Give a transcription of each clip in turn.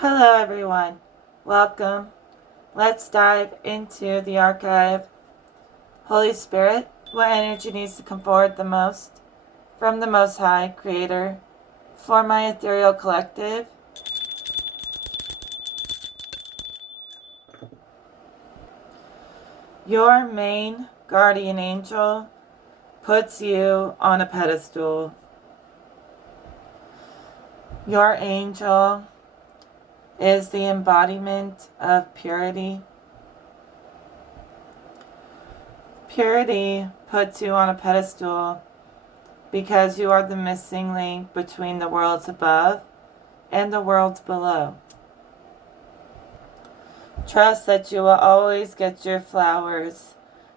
Hello, everyone. Welcome. Let's dive into the archive. Holy Spirit, what energy needs to come forward the most from the Most High Creator for my ethereal collective? Your main guardian angel puts you on a pedestal. Your angel is the embodiment of purity. Purity puts you on a pedestal because you are the missing link between the worlds above and the worlds below. Trust that you will always get your flowers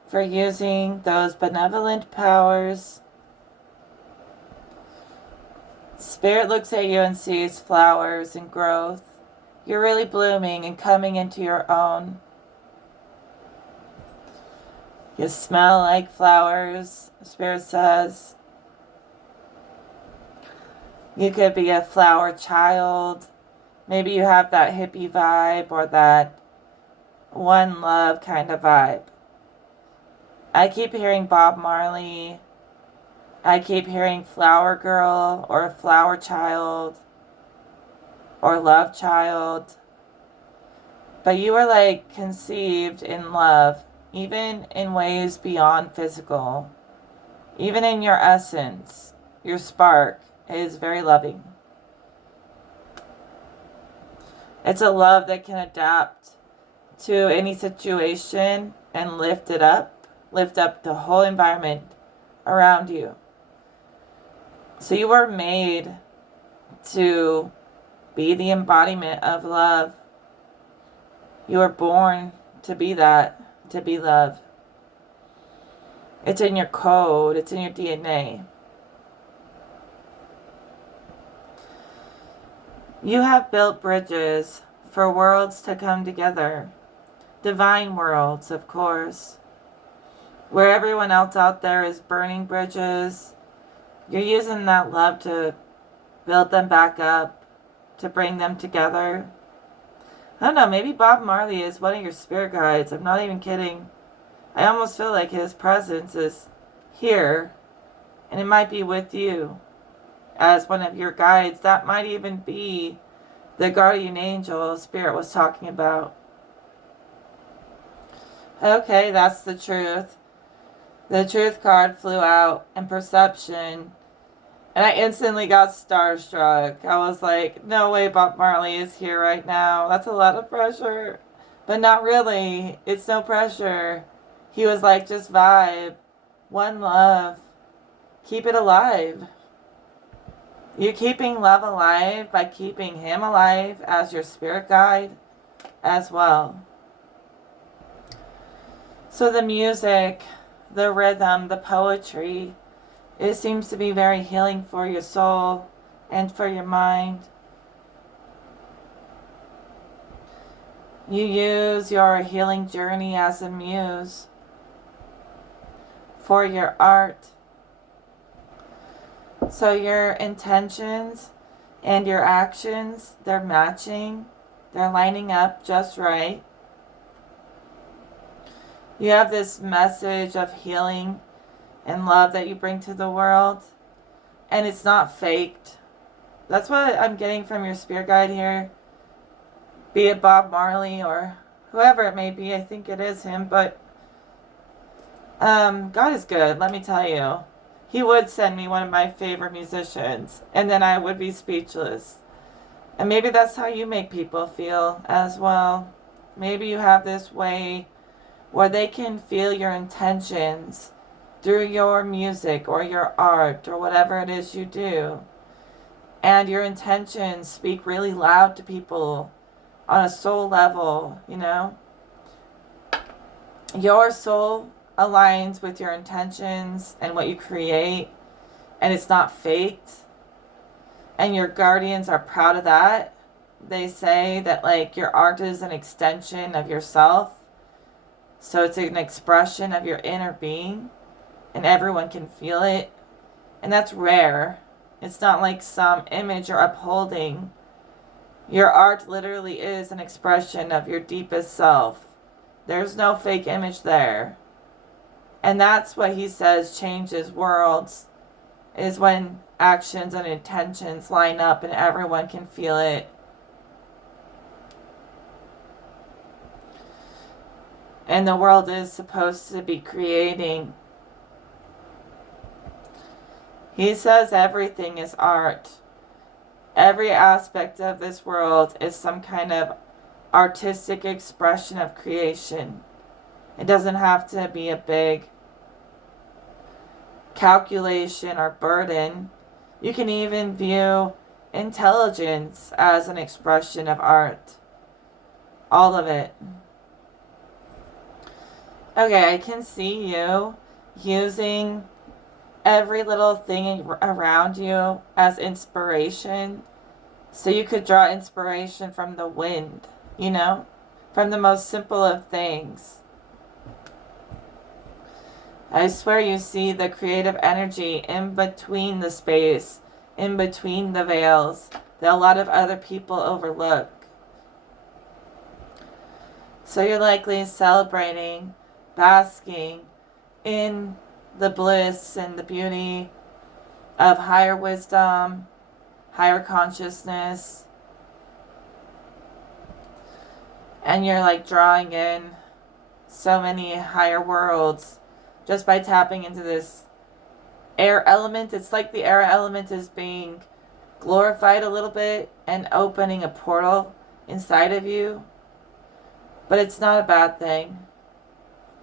for using those benevolent powers. Spirit looks at you and sees flowers and growth. You're really blooming and coming into your own. You smell like flowers, Spirit says. You could be a flower child. Maybe you have that hippie vibe or that one love kind of vibe. I keep hearing Bob Marley. I keep hearing flower girl or flower child or love child. But you were like conceived in love, even in ways beyond physical. Even in your essence, your spark is very loving. It's a love that can adapt to any situation and lift up the whole environment around you. So you were made to be the embodiment of love. You were born to be that, to be love. It's in your code, it's in your DNA. You have built bridges for worlds to come together. Divine worlds, of course. Where everyone else out there is burning bridges, you're using that love to build them back up, to bring them together. I don't know, maybe Bob Marley is one of your spirit guides. I'm not even kidding. I almost feel like his presence is here, and it might be with you as one of your guides. That might even be the guardian angel Spirit was talking about. Okay, that's the truth. The truth card flew out, and perception. And I instantly got starstruck. I was like, no way Bob Marley is here right now. That's a lot of pressure. But not really. It's no pressure. He was like, just vibe. One love. Keep it alive. You're keeping love alive by keeping him alive as your spirit guide as well. So the music, the rhythm, the poetry, it seems to be very healing for your soul and for your mind. You use your healing journey as a muse for your art. So your intentions and your actions, they're matching. They're lining up just right. You have this message of healing and love that you bring to the world. And it's not faked. That's what I'm getting from your spirit guide here. Be it Bob Marley or whoever it may be. I think it is him. But God is good, let me tell you. He would send me one of my favorite musicians, and then I would be speechless. And maybe that's how you make people feel as well. Maybe you have this way where they can feel your intentions through your music or your art or whatever it is you do. And your intentions speak really loud to people on a soul level, you know? Your soul aligns with your intentions and what you create, and it's not faked. And your guardians are proud of that. They say that like your art is an extension of yourself. So it's an expression of your inner being, and everyone can feel it. And that's rare. It's not like some image you're upholding Your art literally is an expression of your deepest self. There's no fake image there. And that's what he says changes worlds, is when actions and intentions line up and everyone can feel it. And the world is supposed to be creating. He says everything is art. Every aspect of this world is some kind of artistic expression of creation. It doesn't have to be a big calculation or burden. You can even view intelligence as an expression of art. All of it. Okay, I can see you using every little thing around you as inspiration. So you could draw inspiration from the wind, from the most simple of things. I swear you see the creative energy in between the space, in between the veils, that a lot of other people overlook. So you're likely celebrating, basking in the bliss and the beauty of higher wisdom, higher consciousness. And you're like drawing in so many higher worlds just by tapping into this air element. It's like the air element is being glorified a little bit and opening a portal inside of you. But it's not a bad thing.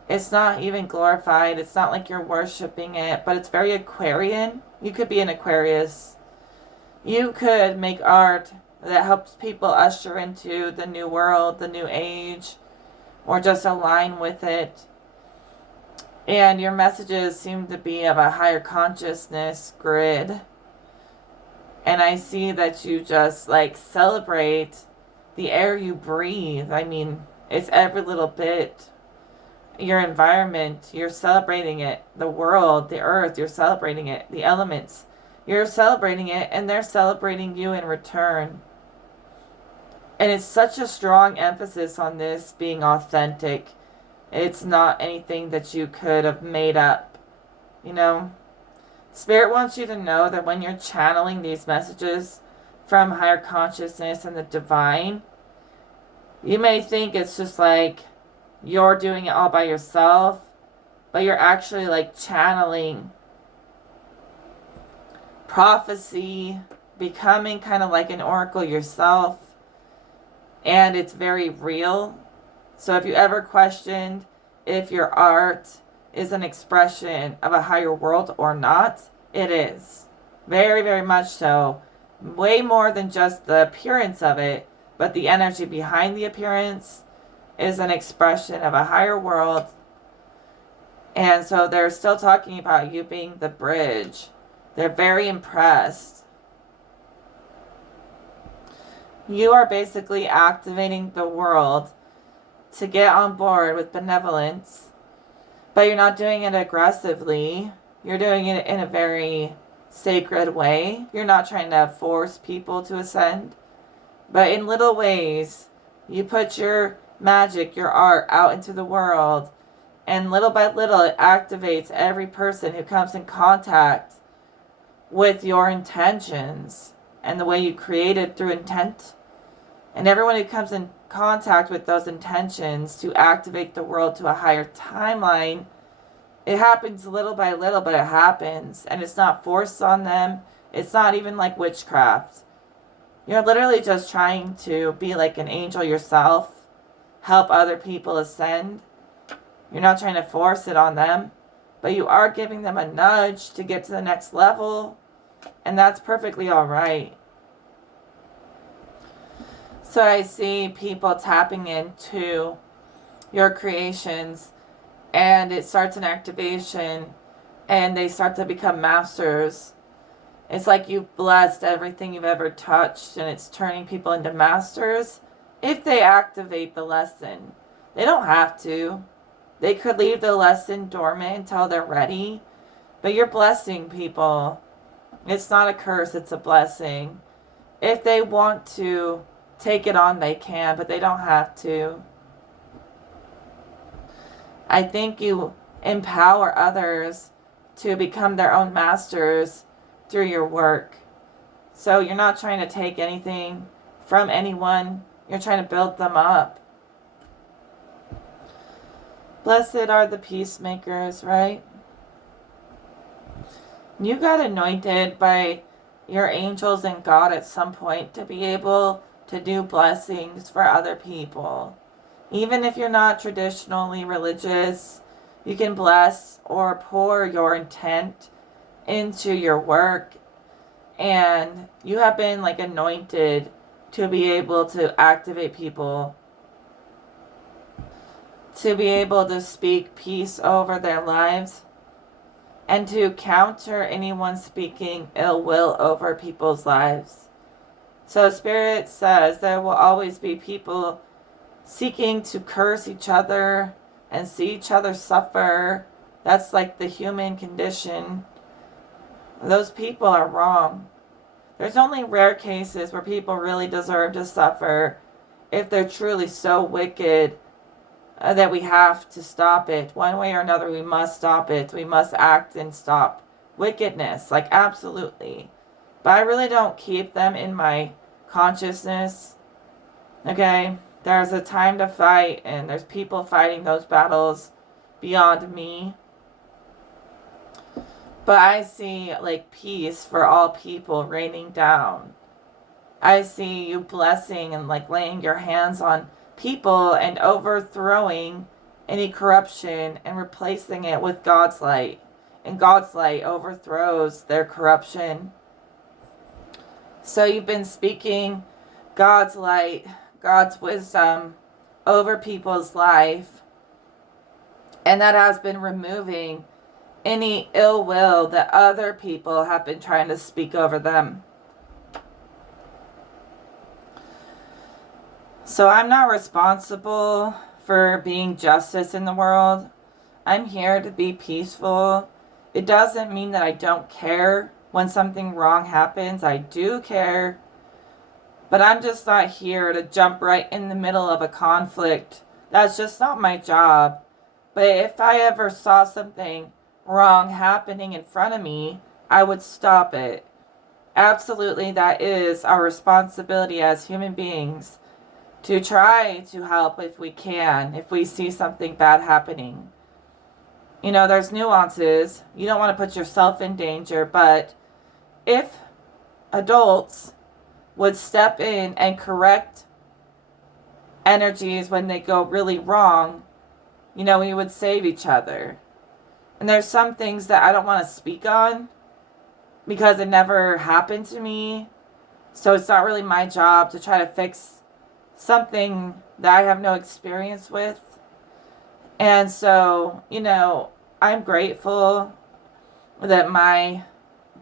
It's not even glorified. It's not like you're worshiping it, but it's very Aquarian. You could be an Aquarius. You could make art that helps people usher into the new world, the new age, or just align with it. And your messages seem to be of a higher consciousness grid. And I see that you just like celebrate the air you breathe. I mean, it's every little bit. Your environment, you're celebrating it. The world, the earth, you're celebrating it. The elements, you're celebrating it, and they're celebrating you in return. And it's such a strong emphasis on this being authentic. It's not anything that you could have made up. Spirit wants you to know that when you're channeling these messages from higher consciousness and the divine, you may think it's just like you're doing it all by yourself, but you're actually like channeling prophecy, becoming kind of like an oracle yourself, and it's very real. So if you ever questioned if your art is an expression of a higher world or not, it is. Very, very much so. Way more than just the appearance of it, but the energy behind the appearance is an expression of a higher world. And so they're still talking about you being the bridge. They're very impressed. You are basically activating the world to get on board with benevolence, but you're not doing it aggressively. You're doing it in a very sacred way. You're not trying to force people to ascend, but in little ways, you put your magic, your art out into the world, and little by little it activates every person who comes in contact with your intentions and the way you created through intent. And everyone who comes in contact with those intentions to activate the world to a higher timeline, it happens little by little, but it happens. And it's not forced on them. It's not even like witchcraft. You're literally just trying to be like an angel yourself, help other people ascend. You're not trying to force it on them, but you are giving them a nudge to get to the next level, and that's perfectly all right. So I see people tapping into your creations, and it starts an activation, and they start to become masters. It's like you've blessed everything you've ever touched, and it's turning people into masters if they activate the lesson. They don't have to. They could leave the lesson dormant until they're ready, but you're blessing people. It's not a curse, it's a blessing. If they want to take it on, they can, but they don't have to. I think you empower others to become their own masters through your work. So you're not trying to take anything from anyone. You're trying to build them up. Blessed are the peacemakers, right? You got anointed by your angels and God at some point to be able to do blessings for other people. Even if you're not traditionally religious, you can bless or pour your intent into your work, and you have been like anointed to be able to activate people, to be able to speak peace over their lives, and to counter anyone speaking ill will over people's lives. So Spirit says there will always be people seeking to curse each other and see each other suffer. That's like the human condition. Those people are wrong. There's only rare cases where people really deserve to suffer if they're truly so wicked that we have to stop it. One way or another, we must stop it. We must act and stop wickedness, like absolutely. But I really don't keep them in my consciousness. Okay? There's a time to fight, and there's people fighting those battles beyond me. But I see like peace for all people raining down. I see you blessing and like laying your hands on people and overthrowing any corruption and replacing it with God's light. And God's light overthrows their corruption. So you've been speaking God's light, God's wisdom over people's life. And that has been removing any ill will that other people have been trying to speak over them. So I'm not responsible for being justice in the world. I'm here to be peaceful. It doesn't mean that I don't care when something wrong happens. I do care. But I'm just not here to jump right in the middle of a conflict. That's just not my job. But if I ever saw something wrong happening in front of me, I would stop it. Absolutely, that is our responsibility as human beings, to try to help if we can, if we see something bad happening. You know, there's nuances. You don't want to put yourself in danger, but if adults would step in and correct energies when they go really wrong, you know, we would save each other. And there's some things that I don't want to speak on because it never happened to me. So it's not really my job to try to fix something that I have no experience with. And so, you know, I'm grateful that my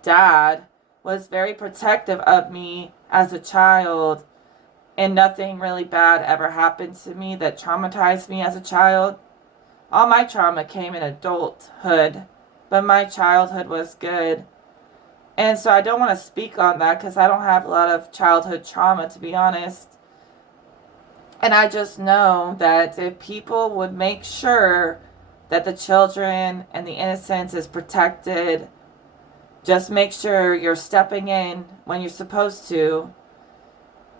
dad was very protective of me as a child, and nothing really bad ever happened to me that traumatized me as a child. All my trauma came in adulthood, but my childhood was good. And so I don't want to speak on that because I don't have a lot of childhood trauma, to be honest. And I just know that if people would make sure that the children and the innocence is protected, just make sure you're stepping in when you're supposed to,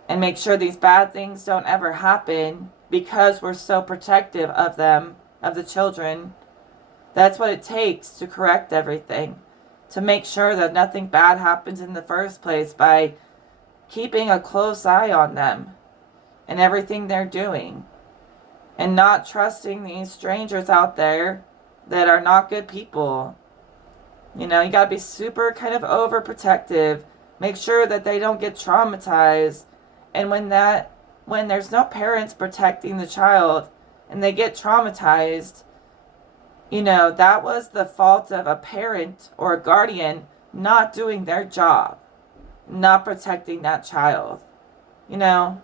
and make sure these bad things don't ever happen because we're so protective of them, of the children. That's what it takes to correct everything, to make sure that nothing bad happens in the first place, by keeping a close eye on them and everything they're doing, and not trusting these strangers out there that are not good people. You know, you gotta be super kind of overprotective. Make sure that they don't get traumatized. And when there's no parents protecting the child and they get traumatized, you know, that was the fault of a parent or a guardian not doing their job, not protecting that child, you know.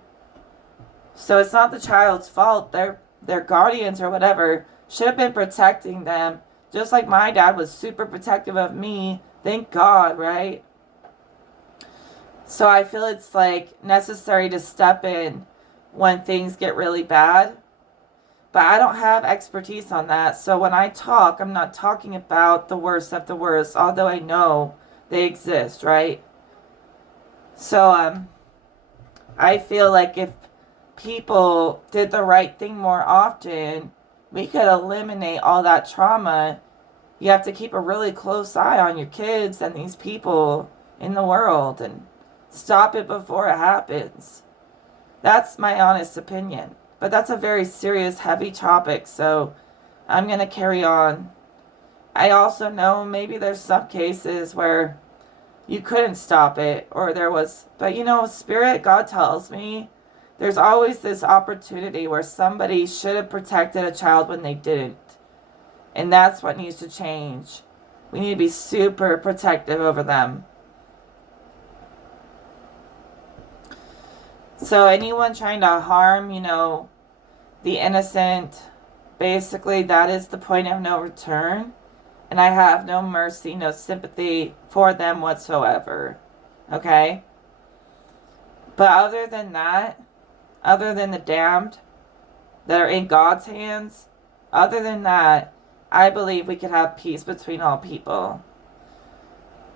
So it's not the child's fault. Their guardians or whatever should have been protecting them, just like my dad was super protective of me. Thank God, right? So I feel it's like necessary to step in when things get really bad. But I don't have expertise on that. So when I talk, I'm not talking about the worst of the worst, although I know they exist, right? So I feel like if people did the right thing more often, we could eliminate all that trauma. You have to keep a really close eye on your kids and these people in the world and stop it before it happens. That's my honest opinion. But that's a very serious, heavy topic, so I'm going to carry on. I also know maybe there's some cases where you couldn't stop it, or there was, but Spirit, God tells me there's always this opportunity where somebody should have protected a child when they didn't. And that's what needs to change. We need to be super protective over them. So anyone trying to harm, the innocent, basically that is the point of no return. And I have no mercy, no sympathy for them whatsoever. Okay? But other than that, other than the damned that are in God's hands, other than that, I believe we could have peace between all people.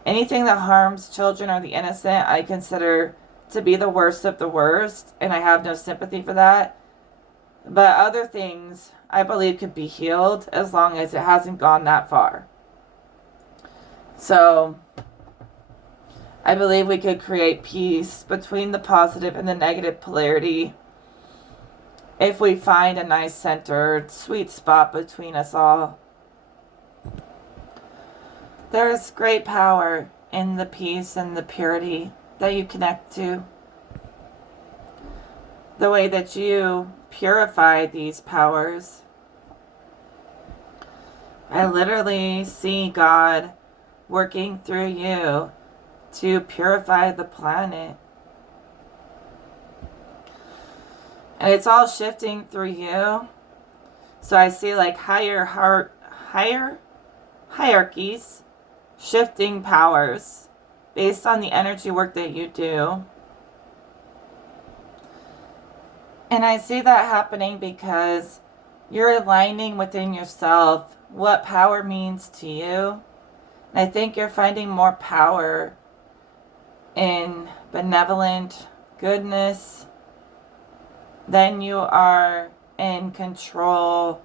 Anything that harms children or the innocent, I consider to be the worst of the worst, and I have no sympathy for that. But other things, I believe, could be healed as long as it hasn't gone that far. So, I believe we could create peace between the positive and the negative polarity if we find a nice centered, sweet spot between us all. There is great power in the peace and the purity that you connect to. The way that you purify these powers. I literally see God working through you to purify the planet. And it's all shifting through you. So I see like hierarchies, shifting powers based on the energy work that you do. And I see that happening because you're aligning within yourself what power means to you. And I think you're finding more power in benevolent goodness than you are in control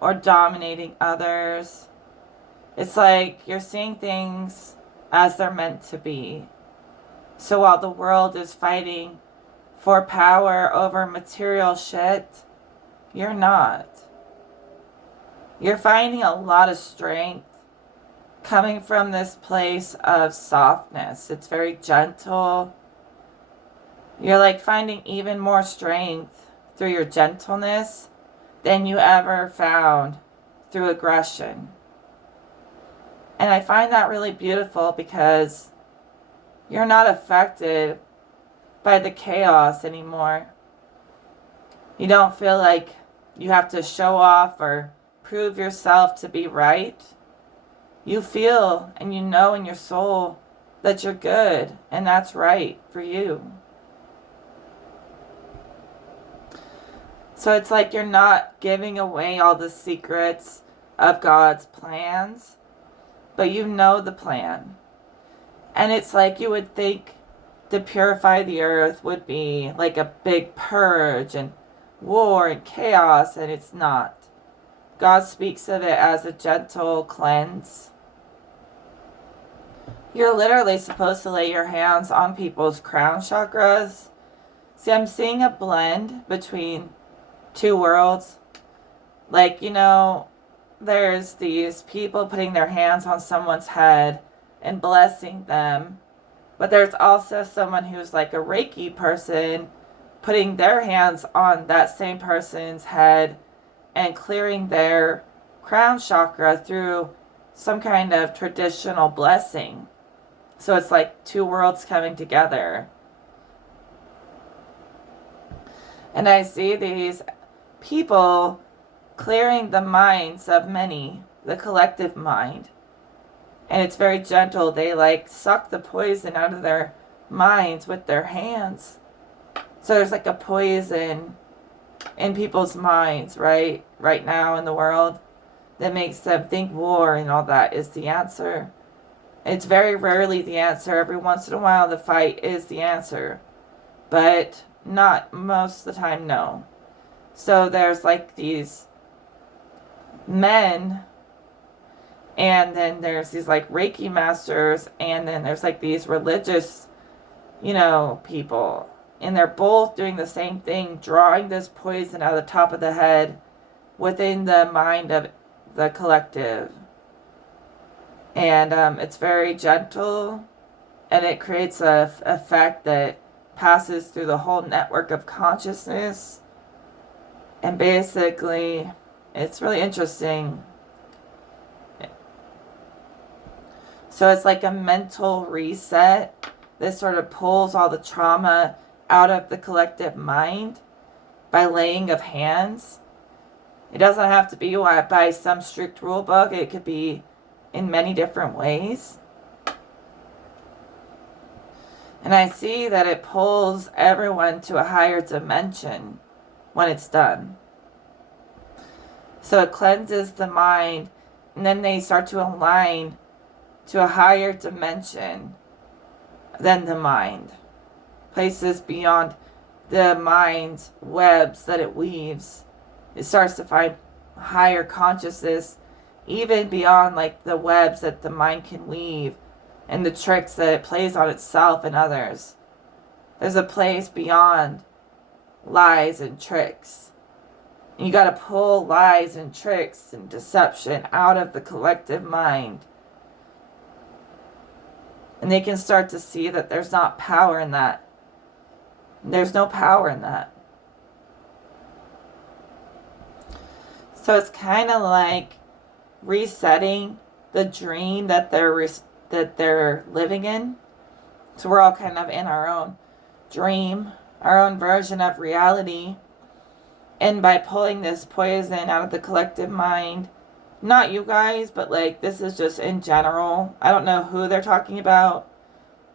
or dominating others. It's like you're seeing things as they're meant to be. So while the world is fighting for power over material shit, you're not. You're finding a lot of strength coming from this place of softness. It's very gentle. You're like finding even more strength through your gentleness than you ever found through aggression. And I find that really beautiful because you're not affected by the chaos anymore. You don't feel like you have to show off or prove yourself to be right. You feel and you know in your soul that you're good and that's right for you. So it's like you're not giving away all the secrets of God's plans, but you know the plan. And it's like you would think to purify the earth would be like a big purge and war and chaos, and it's not. God speaks of it as a gentle cleanse. You're literally supposed to lay your hands on people's crown chakras. See, I'm seeing a blend between two worlds. Like, there's these people putting their hands on someone's head and blessing them. But there's also someone who's like a Reiki person putting their hands on that same person's head and clearing their crown chakra through some kind of traditional blessing. So it's like two worlds coming together. And I see these people clearing the minds of many, the collective mind. And it's very gentle. They like suck the poison out of their minds with their hands. So there's like a poison in people's minds, right now in the world, that makes them think war and all that is the answer. It's very rarely the answer. Every once in a while the fight is the answer, but not most of the time, no. So there's like these men, and then there's these like Reiki masters, and then there's like these religious, people. And they're both doing the same thing, drawing this poison out of the top of the head within the mind of the collective. And it's very gentle, and it creates a effect that passes through the whole network of consciousness. And basically, it's really interesting. So it's like a mental reset. This sort of pulls all the trauma out of the collective mind by laying of hands. It doesn't have to be by some strict rule book. It could be in many different ways. And I see that it pulls everyone to a higher dimension when it's done. So it cleanses the mind, and then they start to align to a higher dimension than the mind. Places beyond the mind's webs that it weaves. It starts to find higher consciousness, even beyond like the webs that the mind can weave and the tricks that it plays on itself and others. There's a place beyond lies and tricks. And you got to pull lies and tricks and deception out of the collective mind. And they can start to see that there's not power in that. There's no power in that. So it's kind of like resetting the dream that they're living in. So we're all kind of in our own dream, our own version of reality. And by pulling this poison out of the collective mind, not you guys, but like this is just in general. I don't know who they're talking about.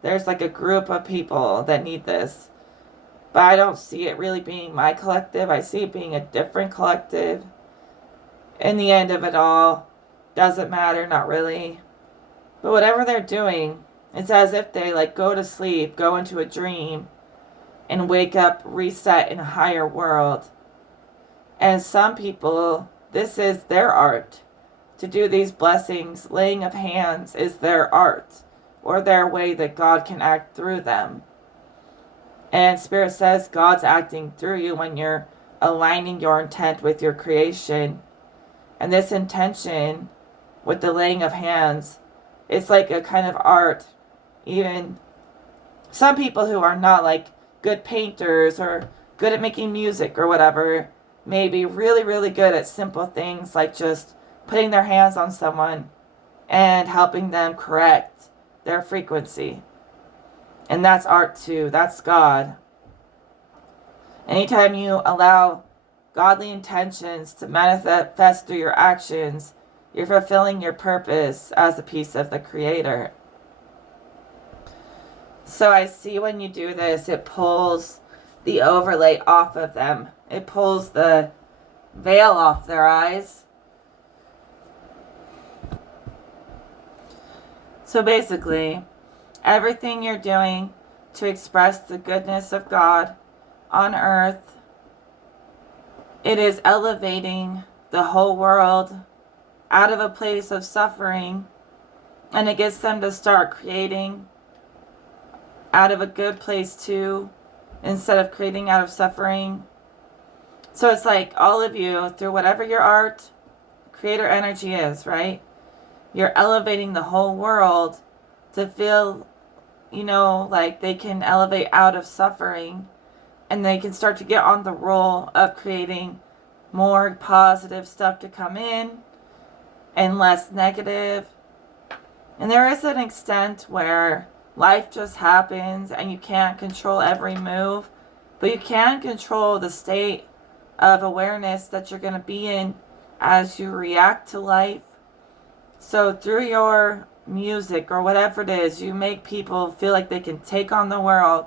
There's like a group of people that need this. But I don't see it really being my collective. I see it being a different collective. In the end of it all, doesn't matter, not really. But whatever they're doing, it's as if they like go to sleep, go into a dream, and wake up reset in a higher world. And some people, this is their art. To do these blessings, laying of hands is their art, or their way that God can act through them. And Spirit says God's acting through you when you're aligning your intent with your creation. And this intention with the laying of hands, it's like a kind of art. Even some people who are not like good painters or good at making music or whatever may be really, really good at simple things like just putting their hands on someone and helping them correct their frequency. And that's art too. That's God. Anytime you allow godly intentions to manifest through your actions, you're fulfilling your purpose as a piece of the Creator. So I see when you do this, it pulls the overlay off of them. It pulls the veil off their eyes. So basically, everything you're doing to express the goodness of God on earth, it is elevating the whole world out of a place of suffering, and it gets them to start creating out of a good place too, instead of creating out of suffering. So it's like all of you, through whatever your art, creator energy is, right? You're elevating the whole world to feel, like they can elevate out of suffering, and they can start to get on the roll of creating more positive stuff to come in and less negative. And there is an extent where life just happens and you can't control every move, but you can control the state of awareness that you're going to be in as you react to life. So through your music or whatever it is, you make people feel like they can take on the world,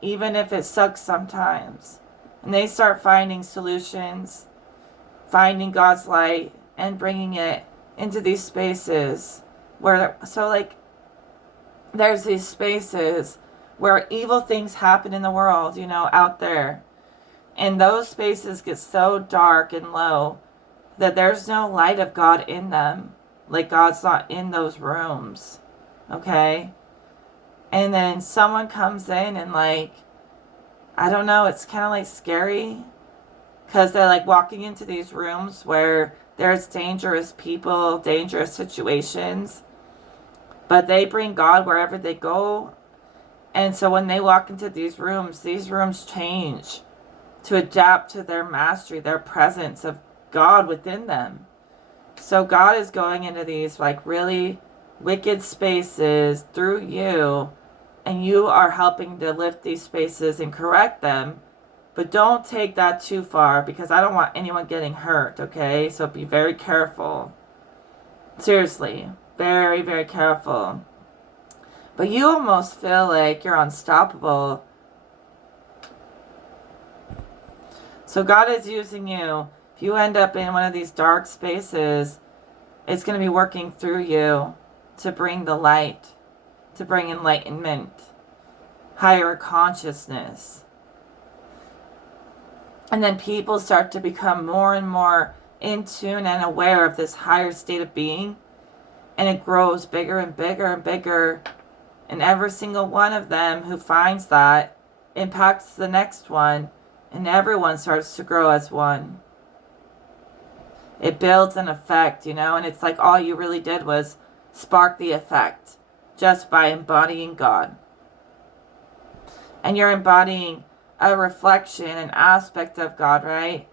even if it sucks sometimes. And they start finding solutions, finding God's light, and bringing it into these spaces where, so like, there's these spaces where evil things happen in the world, out there. And those spaces get so dark and low that there's no light of God in them. Like, God's not in those rooms. Okay? And then someone comes in and, like, I don't know, it's kind of like scary. Because they're like walking into these rooms where there's dangerous people, dangerous situations. But they bring God wherever they go. And so when they walk into these rooms change to adapt to their mastery, their presence of God within them. So God is going into these like really wicked spaces through you, and you are helping to lift these spaces and correct them. But don't take that too far, because I don't want anyone getting hurt, okay? So be very careful. Seriously, very, very careful. But you almost feel like you're unstoppable. So God is using you. If you end up in one of these dark spaces, it's going to be working through you to bring the light, to bring enlightenment, higher consciousness. And then people start to become more and more in tune and aware of this higher state of being. And it grows bigger and bigger and bigger. And every single one of them who finds that impacts the next one. And everyone starts to grow as one. It builds an effect, and it's like all you really did was spark the effect just by embodying God. And you're embodying a reflection, an aspect of God, right?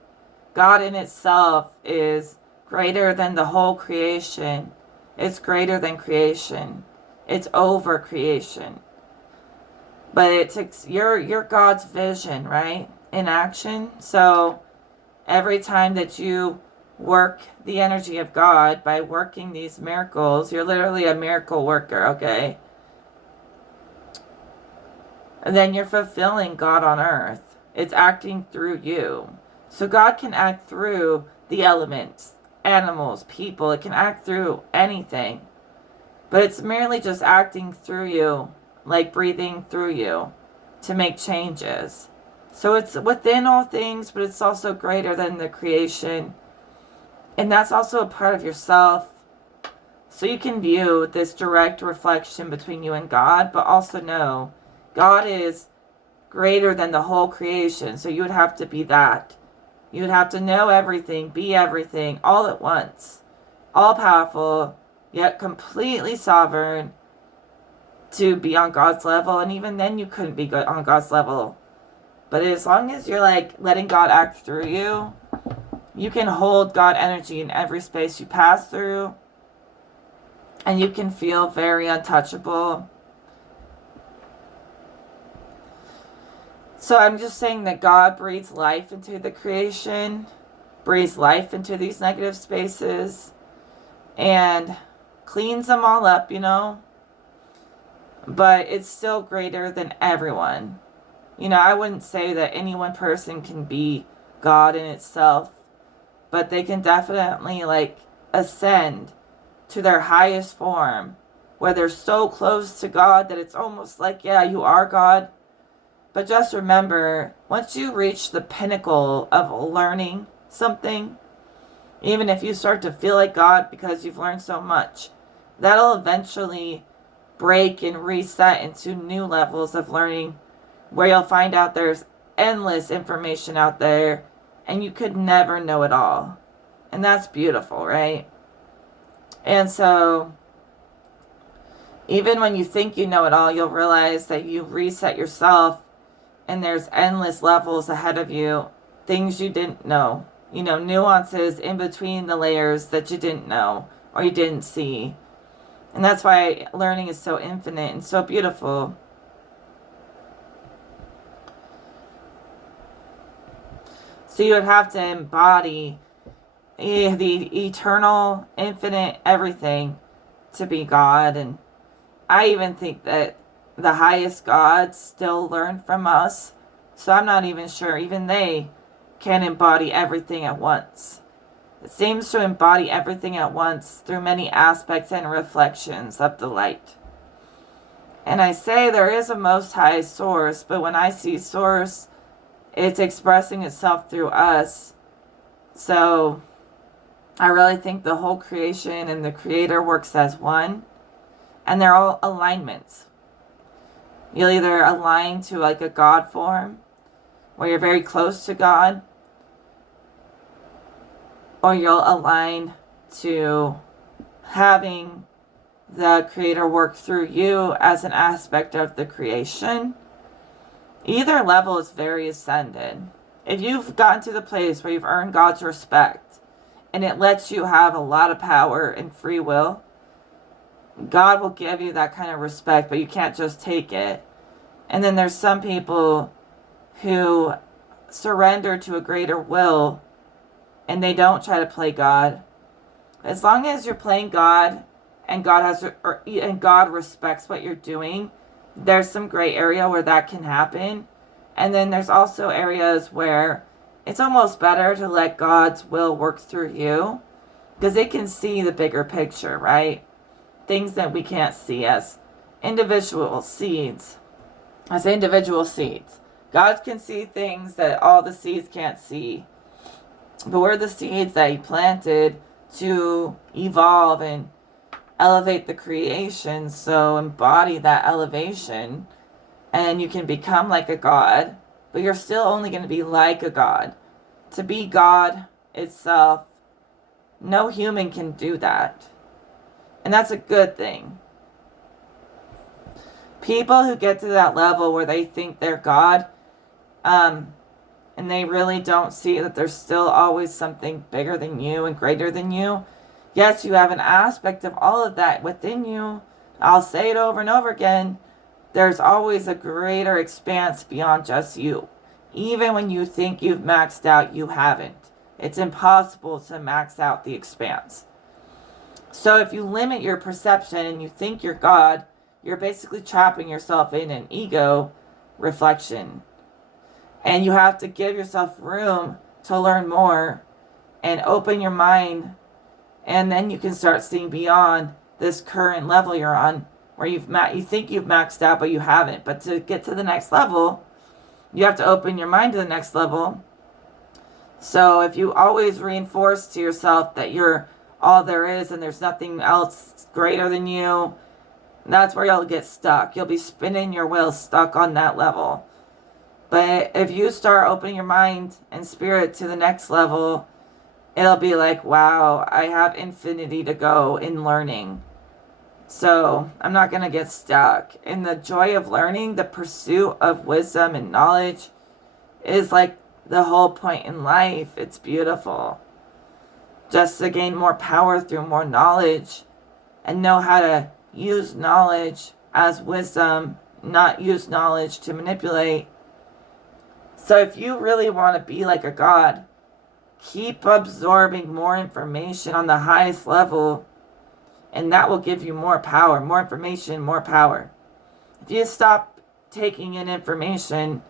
God in itself is greater than the whole creation. It's greater than creation. It's over creation. But it takes you're God's vision, right? In action. So every time that you work the energy of God by working these miracles, you're literally a miracle worker, okay? And then you're fulfilling God on earth. It's acting through you. So God can act through the elements, animals, people. It can act through anything. But it's merely just acting through you, like breathing through you to make changes. So it's within all things, but it's also greater than the creation. And that's also a part of yourself. So you can view this direct reflection between you and God, but also know God is greater than the whole creation. So you would have to be that. You would have to know everything, be everything, all at once. All powerful, yet completely sovereign to be on God's level. And even then you couldn't be on God's level. But as long as you're like letting God act through you, you can hold God energy in every space you pass through. And you can feel very untouchable. So I'm just saying that God breathes life into the creation, breathes life into these negative spaces, and cleans them all up, But it's still greater than everyone. I wouldn't say that any one person can be God in itself, but they can definitely ascend to their highest form, where they're so close to God that it's almost like, yeah, you are God. But just remember, once you reach the pinnacle of learning something, even if you start to feel like God because you've learned so much, that'll eventually break and reset into new levels of learning, where you'll find out there's endless information out there and you could never know it all. And that's beautiful, right? And so even when you think you know it all, you'll realize that you reset yourself and there's endless levels ahead of you, things you didn't know, nuances in between the layers that you didn't know or you didn't see. And that's why learning is so infinite and so beautiful. So you would have to embody the eternal, infinite everything to be God. And I even think that the highest gods still learn from us. So I'm not even sure even they can embody everything at once. It seems to embody everything at once through many aspects and reflections of the light. And I say there is a most high source, but when I see source, it's expressing itself through us. So I really think the whole creation and the creator works as one, and they're all alignments. You'll either align to like a God form, where you're very close to God, or you'll align to having the creator work through you as an aspect of the creation. Either level is very ascended. If you've gotten to the place where you've earned God's respect and it lets you have a lot of power and free will, God will give you that kind of respect, but you can't just take it. And then there's some people who surrender to a greater will and they don't try to play God. As long as you're playing God and God respects what you're doing, there's some gray area where that can happen. And then there's also areas where it's almost better to let God's will work through you, because it can see the bigger picture, right? Things that we can't see as individual seeds. As individual seeds. God can see things that all the seeds can't see. But we're the seeds that He planted to evolve and elevate the creation. So embody that elevation and you can become like a God, but you're still only going to be like a God. To be God itself, no human can do that. And that's a good thing. People who get to that level where they think they're God, and they really don't see that there's still always something bigger than you and greater than you. Yes, you have an aspect of all of that within you. I'll say it over and over again. There's always a greater expanse beyond just you. Even when you think you've maxed out, you haven't. It's impossible to max out the expanse. So if you limit your perception and you think you're God, you're basically trapping yourself in an ego reflection. And you have to give yourself room to learn more and open your mind. And then you can start seeing beyond this current level you're on, where you think you've maxed out, but you haven't. But to get to the next level, you have to open your mind to the next level. So if you always reinforce to yourself that you're all there is and there's nothing else greater than you, that's where you'll get stuck. You'll be spinning your wheels stuck on that level. But if you start opening your mind and spirit to the next level, it'll be like, wow, I have infinity to go in learning. So I'm not going to get stuck. In the joy of learning, the pursuit of wisdom and knowledge is like the whole point in life. It's beautiful. Just to gain more power through more knowledge and know how to use knowledge as wisdom, not use knowledge to manipulate. So if you really want to be like a God, keep absorbing more information on the highest level, and that will give you more power, more information, more power. If you stop taking in information,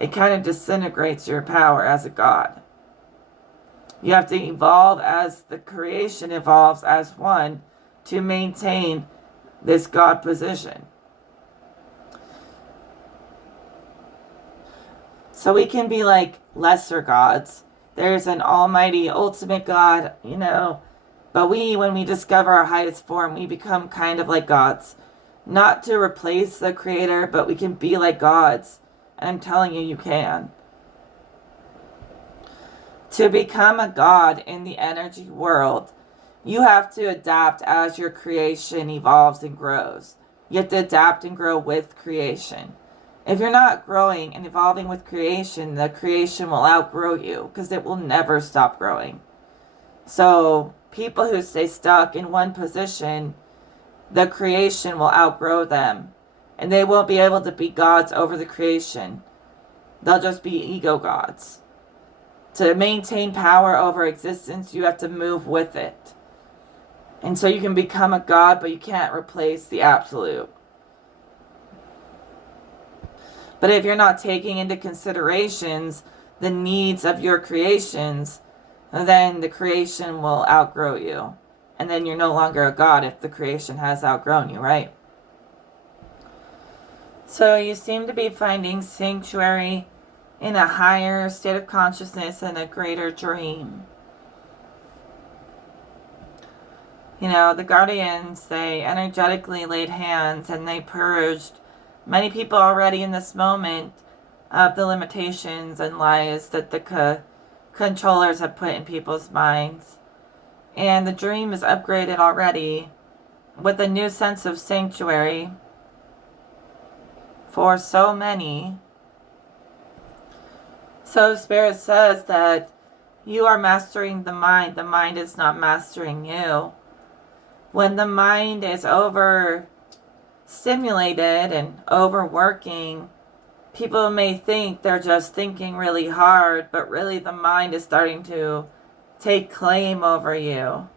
it kind of disintegrates your power as a God. You have to evolve as the creation evolves as one to maintain this God position. So we can be like lesser gods. There's an almighty ultimate God, but when we discover our highest form, we become kind of like gods. Not to replace the creator, but we can be like gods. And I'm telling you, you can. To become a god in the energy world, you have to adapt as your creation evolves and grows. You have to adapt and grow with creation. If you're not growing and evolving with creation, the creation will outgrow you because it will never stop growing. So people who stay stuck in one position, the creation will outgrow them. And they won't be able to be gods over the creation. They'll just be ego gods. To maintain power over existence, you have to move with it. And so you can become a God, but you can't replace the absolute. But if you're not taking into considerations the needs of your creations, then the creation will outgrow you. And then you're no longer a God if the creation has outgrown you, right? So you seem to be finding sanctuary in a higher state of consciousness and a greater dream. You know, the guardians, they energetically laid hands and they purged many people already in this moment of the limitations and lies that the controllers have put in people's minds. And the dream is upgraded already with a new sense of sanctuary for so many. So Spirit says that you are mastering the mind is not mastering you. When the mind is overstimulated and overworking, people may think they're just thinking really hard, but really the mind is starting to take claim over you.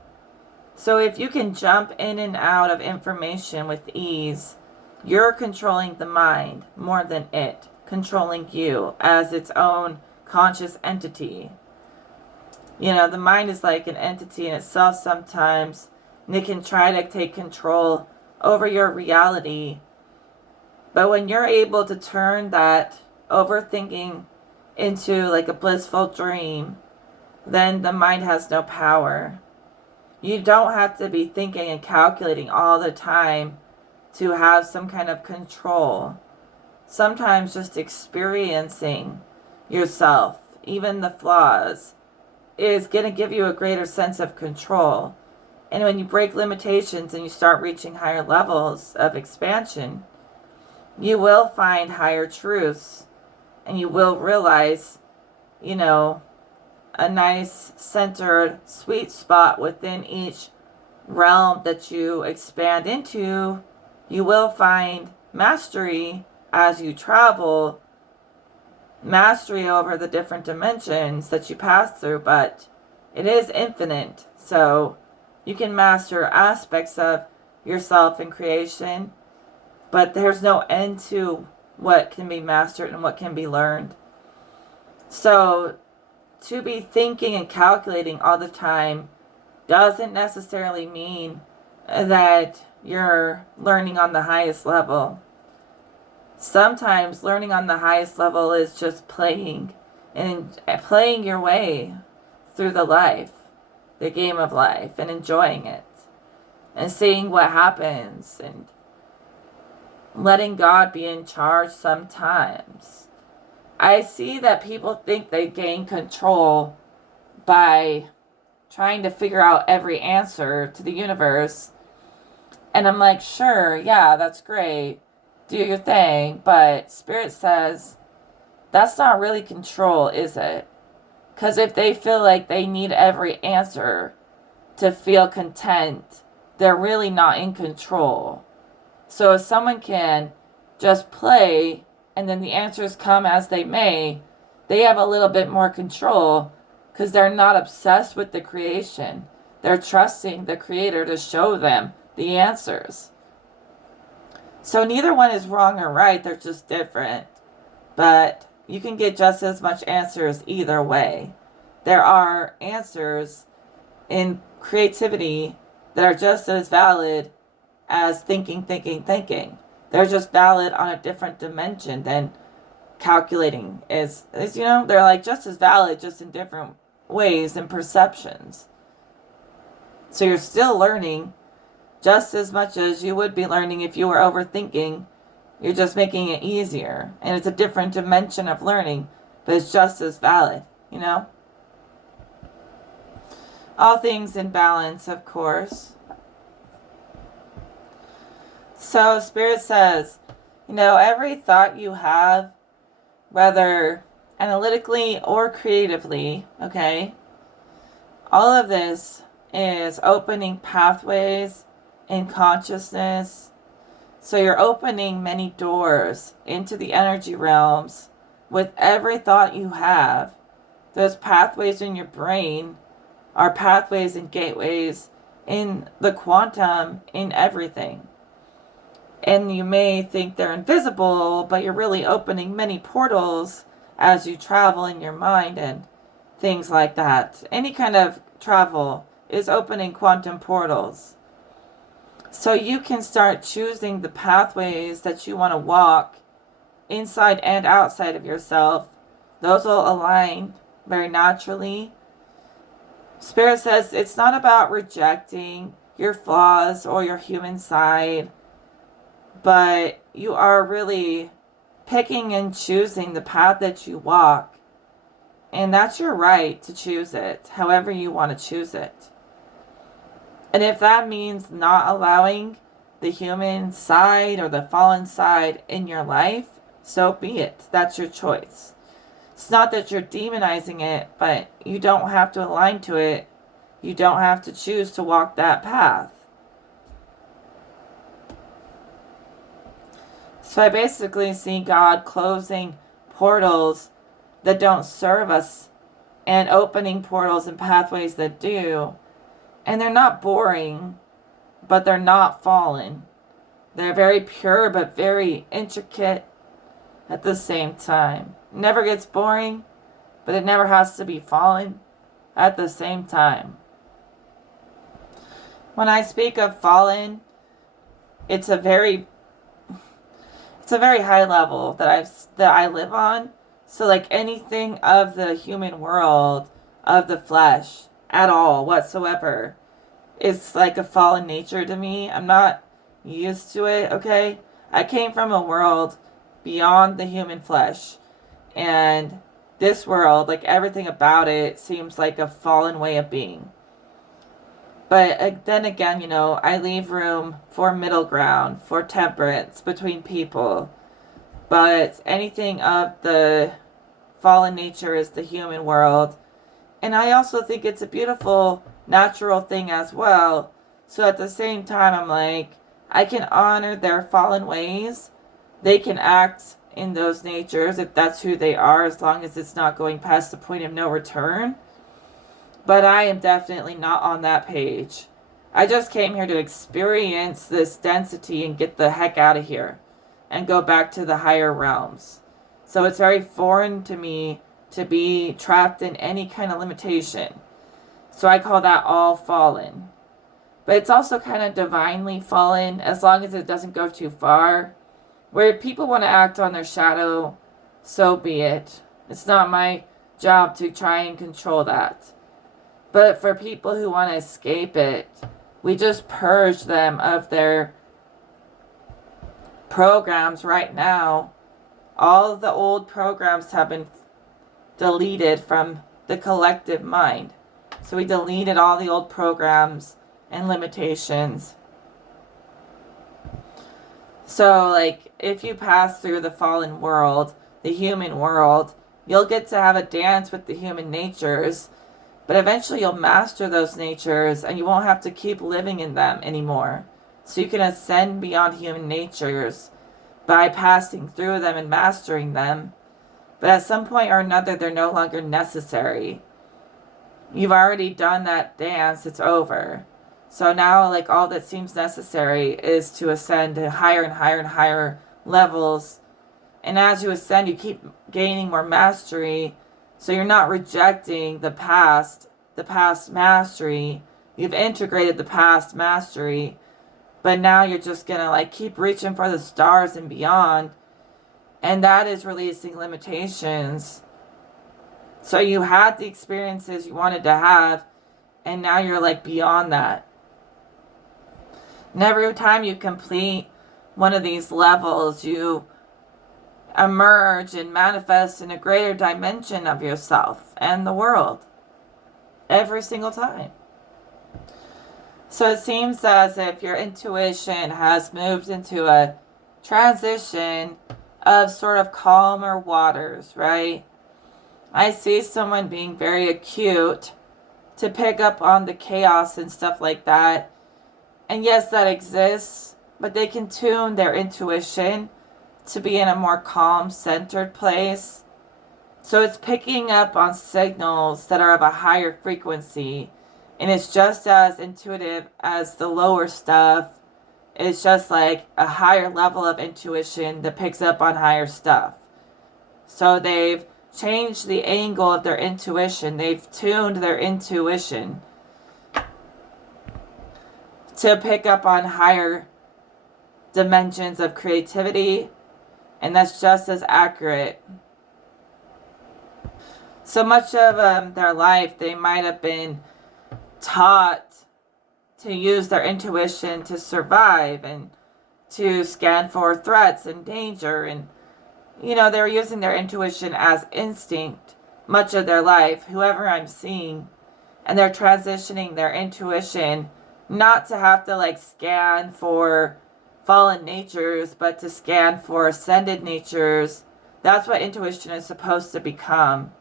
So if you can jump in and out of information with ease, you're controlling the mind more than it controlling you as its own conscious entity. You know, the mind is like an entity in itself sometimes, and it can try to take control over your reality. But when you're able to turn that overthinking into like a blissful dream, then the mind has no power. You don't have to be thinking and calculating all the time to have some kind of control. Sometimes just experiencing yourself, even the flaws, is going to give you a greater sense of control. And when you break limitations and you start reaching higher levels of expansion, you will find higher truths and you will realize, you know, a nice centered sweet spot within each realm that you expand into. You will find mastery as you travel, mastery over the different dimensions that you pass through, but it is infinite. So you can master aspects of yourself in creation, but there's no end to what can be mastered and what can be learned. So to be thinking and calculating all the time doesn't necessarily mean that you're learning on the highest level. Sometimes learning on the highest level is just playing and playing your way through the game of life, and enjoying it and seeing what happens and letting God be in charge sometimes. I see that people think they gain control by trying to figure out every answer to the universe. And I'm like, sure, yeah, that's great. Do your thing. But Spirit says, that's not really control, is it? Because if they feel like they need every answer to feel content, they're really not in control. So if someone can just play and then the answers come as they may, they have a little bit more control because they're not obsessed with the creation. They're trusting the Creator to show them the answers. So neither one is wrong or right, they're just different. But you can get just as much answers either way. There are answers in creativity that are just as valid as thinking. They're just valid on a different dimension than calculating is, you know, they're like just as valid, just in different ways and perceptions. So you're still learning just as much as you would be learning if you were overthinking. You're just making it easier. And it's a different dimension of learning, but it's just as valid, you know? All things in balance, of course. So Spirit says, you know, every thought you have, whether analytically or creatively, okay, all of this is opening pathways in consciousness. So you're opening many doors into the energy realms with every thought you have. Those pathways in your brain are pathways and gateways in the quantum, in everything. And you may think they're invisible, but you're really opening many portals as you travel in your mind and things like that. Any kind of travel is opening quantum portals. So you can start choosing the pathways that you want to walk inside and outside of yourself. Those will align very naturally. Spirit says it's not about rejecting your flaws or your human side, but you are really picking and choosing the path that you walk. And that's your right to choose it, however you want to choose it. And if that means not allowing the human side or the fallen side in your life, so be it. That's your choice. It's not that you're demonizing it, but you don't have to align to it. You don't have to choose to walk that path. So I basically see God closing portals that don't serve us and opening portals and pathways that do. And they're not boring, but they're not fallen. They're very pure, but very intricate at the same time. It never gets boring, but it never has to be fallen at the same time. When I speak of fallen, it's a very high level that I live on. So like anything of the human world, of the flesh, at all whatsoever, it's like a fallen nature to me. I'm not used to it, okay? I came from a world beyond the human flesh, and this world, like everything about it, seems like a fallen way of being. But then again, I leave room for middle ground, for temperance between people. But anything of the fallen nature is the human world. And I also think it's a beautiful, natural thing as well. So at the same time, I'm like, I can honor their fallen ways. They can act in those natures if that's who they are, as long as it's not going past the point of no return. But I am definitely not on that page. I just came here to experience this density and get the heck out of here and go back to the higher realms. So it's very foreign to me to be trapped in any kind of limitation. So I call that all fallen. But it's also kind of divinely fallen, as long as it doesn't go too far. Where people want to act on their shadow, so be it. It's not my job to try and control that. But for people who want to escape it, we just purge them of their programs right now. All of the old programs have been deleted from the collective mind. So we deleted all the old programs and limitations. So, like, if you pass through the fallen world, the human world, you'll get to have a dance with the human natures. But eventually you'll master those natures and you won't have to keep living in them anymore. So you can ascend beyond human natures by passing through them and mastering them. But at some point or another, they're no longer necessary. You've already done that dance, it's over. So now, like, all that seems necessary is to ascend to higher and higher and higher levels. And as you ascend, you keep gaining more mastery. So you're not rejecting the past mastery. You've integrated the past mastery. But now you're just going to like keep reaching for the stars and beyond. And that is releasing limitations. So you had the experiences you wanted to have. And now you're like beyond that. And every time you complete one of these levels, you emerge and manifest in a greater dimension of yourself and the world every single time. So it seems as if your intuition has moved into a transition of sort of calmer waters, right? I see someone being very acute to pick up on the chaos and stuff like that. And yes, that exists, but they can tune their intuition to be in a more calm, centered place. So it's picking up on signals that are of a higher frequency And it's just as intuitive as the lower stuff. It's just like a higher level of intuition that picks up on higher stuff. So they've changed the angle of their intuition. They've tuned their intuition to pick up on higher dimensions of creativity. And that's just as accurate. So much of their life, they might have been taught to use their intuition to survive and to scan for threats and danger. And, they're using their intuition as instinct much of their life, whoever I'm seeing. And they're transitioning their intuition not to have to scan for fallen natures, but to scan for ascended natures. That's what intuition is supposed to become.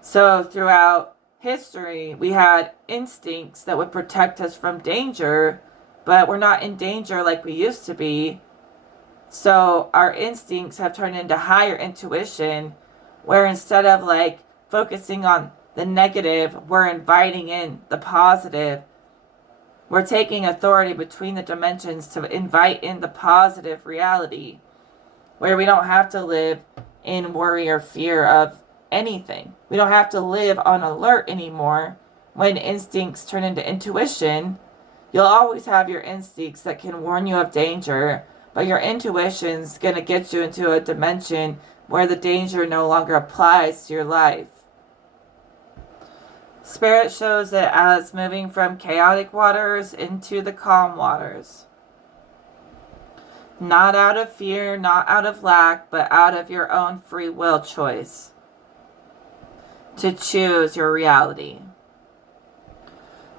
So throughout history, we had instincts that would protect us from danger, but we're not in danger like we used to be. So our instincts have turned into higher intuition, where instead of focusing on the negative, we're inviting in the positive. We're taking authority between the dimensions to invite in the positive reality, where we don't have to live in worry or fear of anything. We don't have to live on alert anymore. When instincts turn into intuition, you'll always have your instincts that can warn you of danger, but your intuition's going to get you into a dimension where the danger no longer applies to your life. Spirit shows it as moving from chaotic waters into the calm waters. Not out of fear, not out of lack, but out of your own free will choice to choose your reality.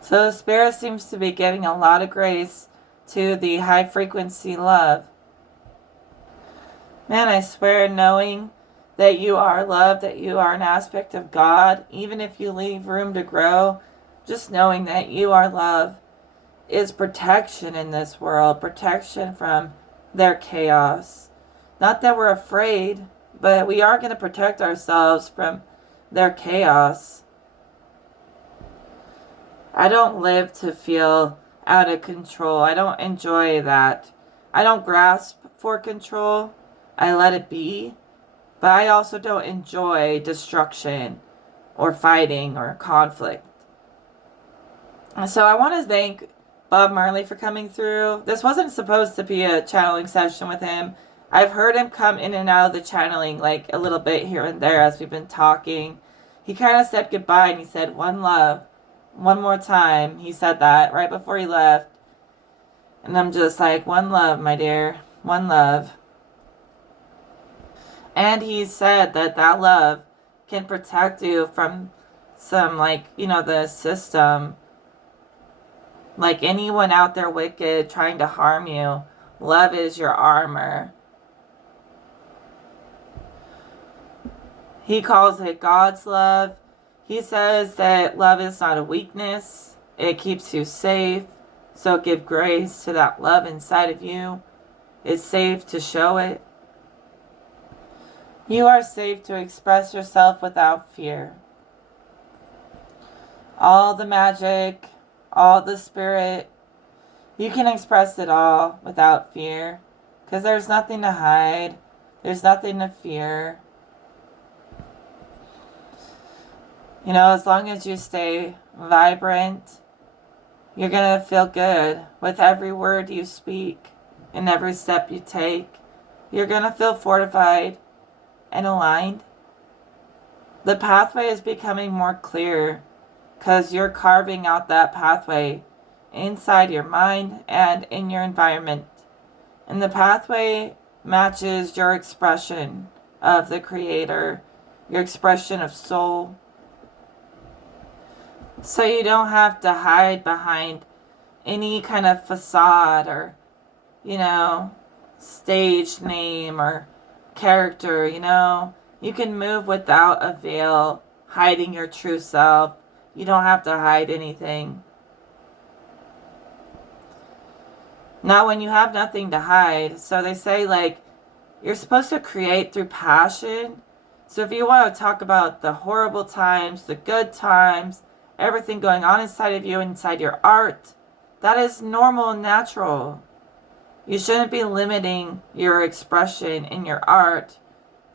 So Spirit seems to be giving a lot of grace to the high frequency love. Man, I swear, knowing that you are love, that you are an aspect of God, even if you leave room to grow, just knowing that you are love is protection in this world, protection from their chaos. Not that we're afraid, but we are going to protect ourselves from their chaos. I don't live to feel out of control. I don't enjoy that. I don't grasp for control. I let it be. But I also don't enjoy destruction or fighting or conflict. So I want to thank Bob Marley for coming through. This wasn't supposed to be a channeling session with him. I've heard him come in and out of the channeling a little bit here and there as we've been talking. He kind of said goodbye and he said, "One love." One more time. He said that right before he left. And I'm just like, one love, my dear. One love. And he said that love can protect you from some, the system. Anyone out there wicked trying to harm you. Love is your armor. He calls it God's love. He says that love is not a weakness. It keeps you safe. So give grace to that love inside of you. It's safe to show it. You are safe to express yourself without fear. All the magic, all the spirit, you can express it all without fear. Because there's nothing to hide. There's nothing to fear. As long as you stay vibrant, you're going to feel good with every word you speak and every step you take. You're going to feel fortified and aligned. The pathway is becoming more clear because you're carving out that pathway inside your mind and in your environment. And the pathway matches your expression of the Creator, your expression of soul. So you don't have to hide behind any kind of facade or, stage name or character, You can move without a veil, hiding your true self. You don't have to hide anything. Not when you have nothing to hide. So they say, you're supposed to create through passion. So if you want to talk about the horrible times, the good times, everything going on inside of you, inside your art. That is normal and natural. You shouldn't be limiting your expression in your art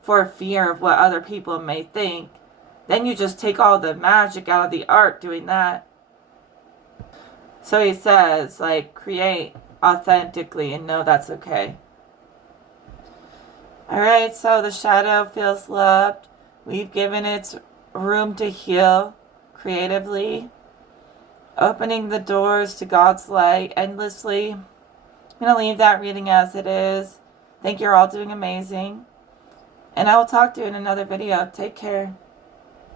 for fear of what other people may think. Then you just take all the magic out of the art doing that. So he says, like, create authentically and know that's okay. Alright, so the shadow feels loved. We've given it room to heal creatively, opening the doors to God's light endlessly. I'm going to leave that reading as it is. Think you're all doing amazing. And I will talk to you in another video. Take care.